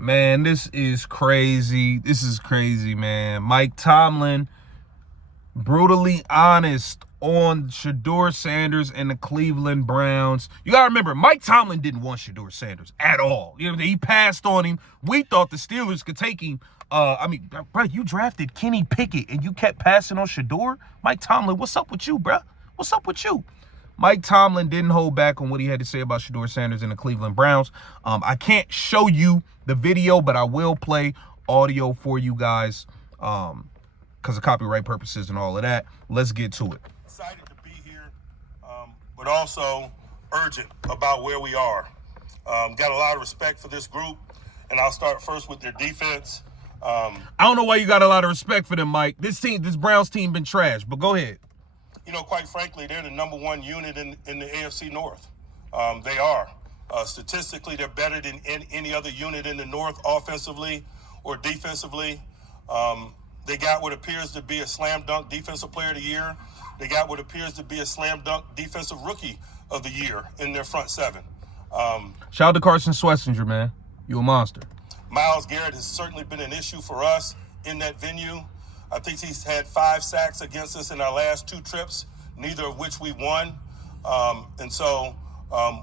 Man, this is crazy. This is crazy, man. Mike Tomlin, brutally honest on Shedeur Sanders and the Cleveland Browns. You got to remember, Mike Tomlin didn't want Shedeur Sanders at all. You know, he passed on him. We thought the Steelers could take him. Bro, you drafted Kenny Pickett and you kept passing on Shedeur? Mike Tomlin, what's up with you, bro? What's up with you? Mike Tomlin didn't hold back on what he had to say about Shedeur Sanders and the Cleveland Browns. I can't show you the video, but I will play audio for you guys because of copyright purposes and all of that. Let's get to it. Excited to be here, but also urgent about where we are. Got a lot of respect for this group, and I'll start first with their defense. I don't know why you got a lot of respect for them, Mike. This Browns team been trash, but go ahead. You know, quite frankly, they're the number one unit in the AFC North. They are. Statistically, they're better than any other unit in the North, offensively or defensively. They got what appears to be a slam dunk defensive player of the year. They got what appears to be a slam dunk defensive rookie of the year in their front seven. Shout out to Carson Schlesinger, man. You a monster. Myles Garrett has certainly been an issue for us in that venue. I think he's had 5 sacks against us in our last 2 trips, neither of which we won.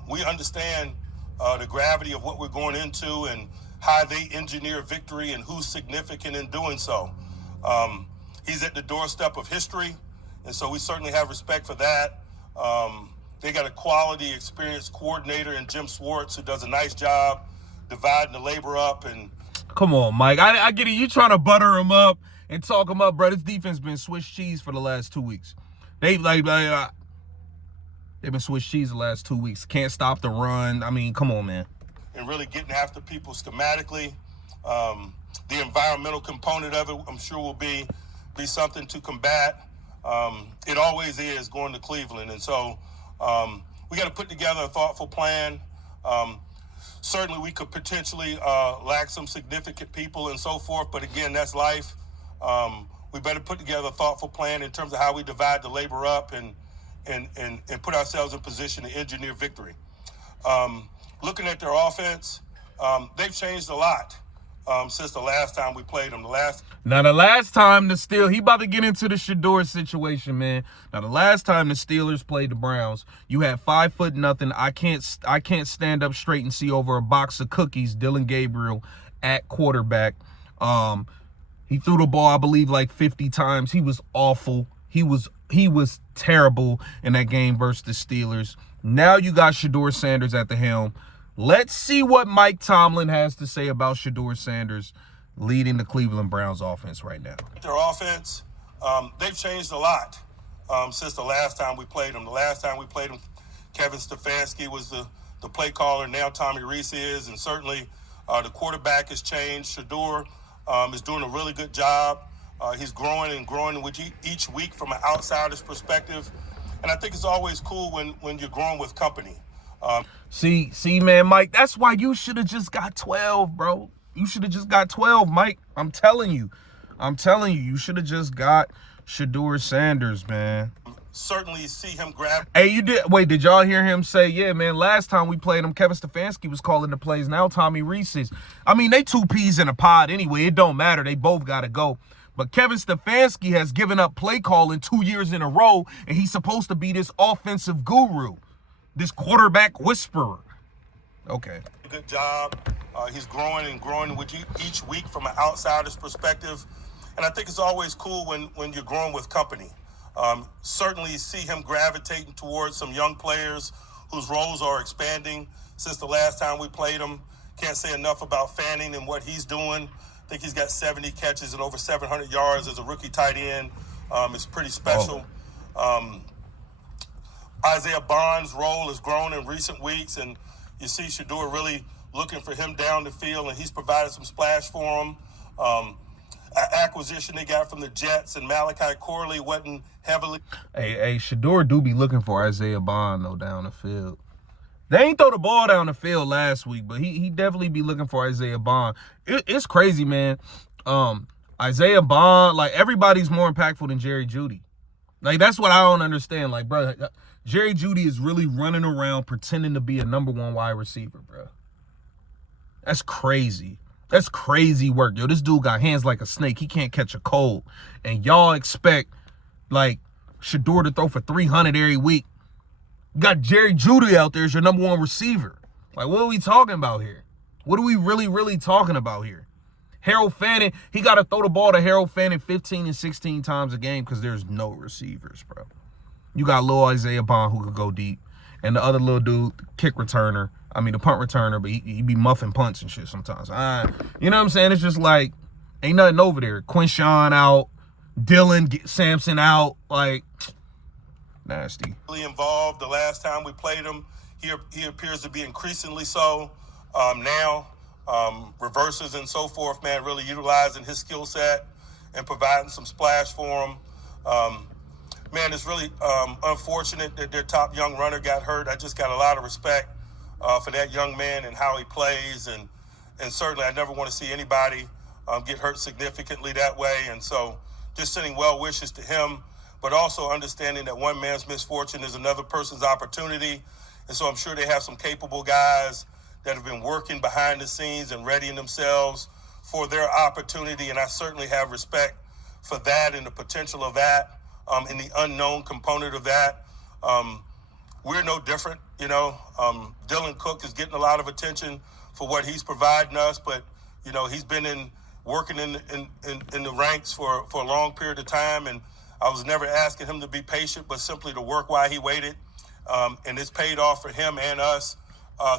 We understand the gravity of what we're going into and how they engineer victory and who's significant in doing so. He's at the doorstep of history, and so we certainly have respect for that. They got a quality, experienced coordinator in Jim Schwartz who does a nice job dividing the labor up. And come on, Mike. I get it. You trying to butter him up and talk him up, bro. This defense been Swiss cheese for the last 2 weeks. They've been Swiss cheese the last 2 weeks. Can't stop the run. I mean, come on, man. And really getting after people schematically. The environmental component of it, I'm sure, will be something to combat. It always is going to Cleveland. And so we got to put together a thoughtful plan. Certainly we could potentially lack some significant people and so forth. But again, that's life. We better put together a thoughtful plan in terms of how we divide the labor up and put ourselves in position to engineer victory. Looking at their offense, they've changed a lot since the last time we played them. The last time he about to get into the Shedeur situation, man. Now, the last time the Steelers played the Browns, you had 5'0". I can't stand up straight and see over a box of cookies. Dylan Gabriel at quarterback. He threw the ball, I believe, like 50 times. He was awful. He was terrible in that game versus the Steelers. Now you got Shedeur Sanders at the helm. Let's see what Mike Tomlin has to say about Shedeur Sanders leading the Cleveland Browns offense right now. Their offense, they've changed a lot since the last time we played them. The last time we played them, Kevin Stefanski was the play caller. Now Tommy Reese is, and certainly the quarterback has changed. Shedeur is doing a really good job. He's growing and growing with each week from an outsider's perspective. And I think it's always cool when you're growing with company. See, man, Mike, that's why you should have just got 12, bro. You should have just got 12, Mike. I'm telling you, you should have just got Shedeur Sanders, man. Certainly see him grab. Hey, did y'all hear him say, yeah, man, last time we played him, Kevin Stefanski was calling the plays. Now Tommy Reese is. I mean, they 2 peas in a pod anyway. It don't matter. They both got to go. But Kevin Stefanski has given up play calling 2 years in a row, and he's supposed to be this offensive guru, this quarterback whisperer. Okay. Good job. He's growing and growing with each week from an outsider's perspective. And I think it's always cool when you're growing with company. Certainly see him gravitating towards some young players whose roles are expanding since the last time we played him. Can't say enough about Fanning and what he's doing. I think he's got 70 catches and over 700 yards as a rookie tight end. It's pretty special. Isaiah Bond's role has grown in recent weeks, and you see Shedeur really looking for him down the field, and he's provided some splash for him. Acquisition they got from the Jets and Malachi Corley wasn't heavily. Hey, Shedeur do be looking for Isaiah Bond, though, down the field. They ain't throw the ball down the field last week, but he definitely be looking for Isaiah Bond. It's crazy, man. Isaiah Bond, like, everybody's more impactful than Jerry Jeudy. Like, that's what I don't understand. Like, bro, Jerry Jeudy is really running around pretending to be a number 1 wide receiver, bro. That's crazy. That's crazy work, yo. This dude got hands like a snake. He can't catch a cold. And y'all expect, like, Shedeur to throw for 300 every week. You got Jerry Jeudy out there as your #1 receiver. Like, what are we talking about here? What are we really talking about here? Harold Fannin, he got to throw the ball to Harold Fannin 15 and 16 times a game because there's no receivers, bro. You got little Isaiah Bond who could go deep. And the other little dude, the punt returner, but he be muffing punts and shit sometimes. You know what I'm saying? It's just like, ain't nothing over there. Quinshawn out, Dylan Sampson out, like, nasty. Really involved. The last time we played him, he appears to be increasingly so now. Reverses and so forth, man, really utilizing his skill set and providing some splash for him. Man, it's really unfortunate that their top young runner got hurt. I just got a lot of respect for that young man and how he plays, and certainly I never want to see anybody get hurt significantly that way. And so just sending well wishes to him, but also understanding that one man's misfortune is another person's opportunity. And so I'm sure they have some capable guys that have been working behind the scenes and readying themselves for their opportunity. And I certainly have respect for that and the potential of that, and the unknown component of that. We're no different, you know. Dylan Cook is getting a lot of attention for what he's providing us, but, you know, he's been working in the ranks for a long period of time, and I was never asking him to be patient, but simply to work while he waited. And it's paid off for him and us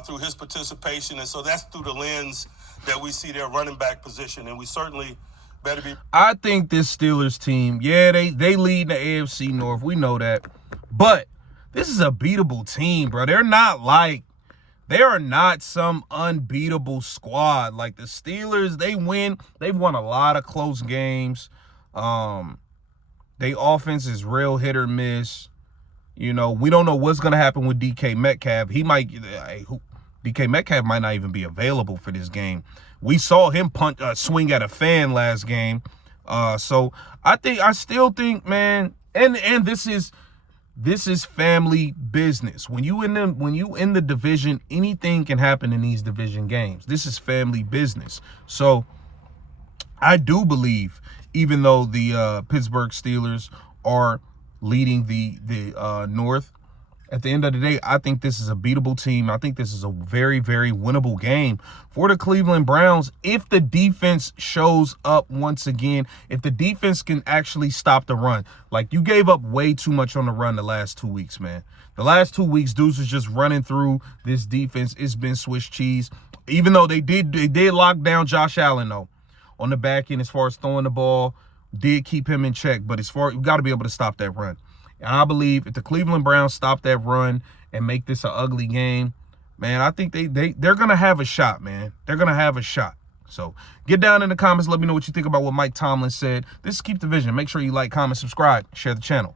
through his participation. And so that's through the lens that we see their running back position. And we certainly better be. I think this Steelers team, yeah, they lead the AFC North. We know that. But this is a beatable team, bro. They are not some unbeatable squad. Like the Steelers, they win. They've won a lot of close games. Their offense is real hit or miss. You know, we don't know what's going to happen with DK Metcalf. DK Metcalf might not even be available for this game. We saw him swing at a fan last game. So I still think, man, and this is family business. When you in the division, anything can happen in these division games. This is family business. So I do believe, even though the Pittsburgh Steelers are leading the North, at the end of the day, I think this is a beatable team. I think this is a very, very winnable game for the Cleveland Browns if the defense shows up once again, if the defense can actually stop the run. Like, you gave up way too much on the run the last 2 weeks, man. The last 2 weeks, dudes was just running through this defense. It's been Swiss cheese. Even though they did lock down Josh Allen, though, on the back end as far as throwing the ball, did keep him in check. But as far, you got to be able to stop that run. And I believe if the Cleveland Browns stop that run and make this an ugly game, man, I think they're going to have a shot, man. They're going to have a shot. So get down in the comments. Let me know what you think about what Mike Tomlin said. This is Keep the Vision. Make sure you like, comment, subscribe, share the channel.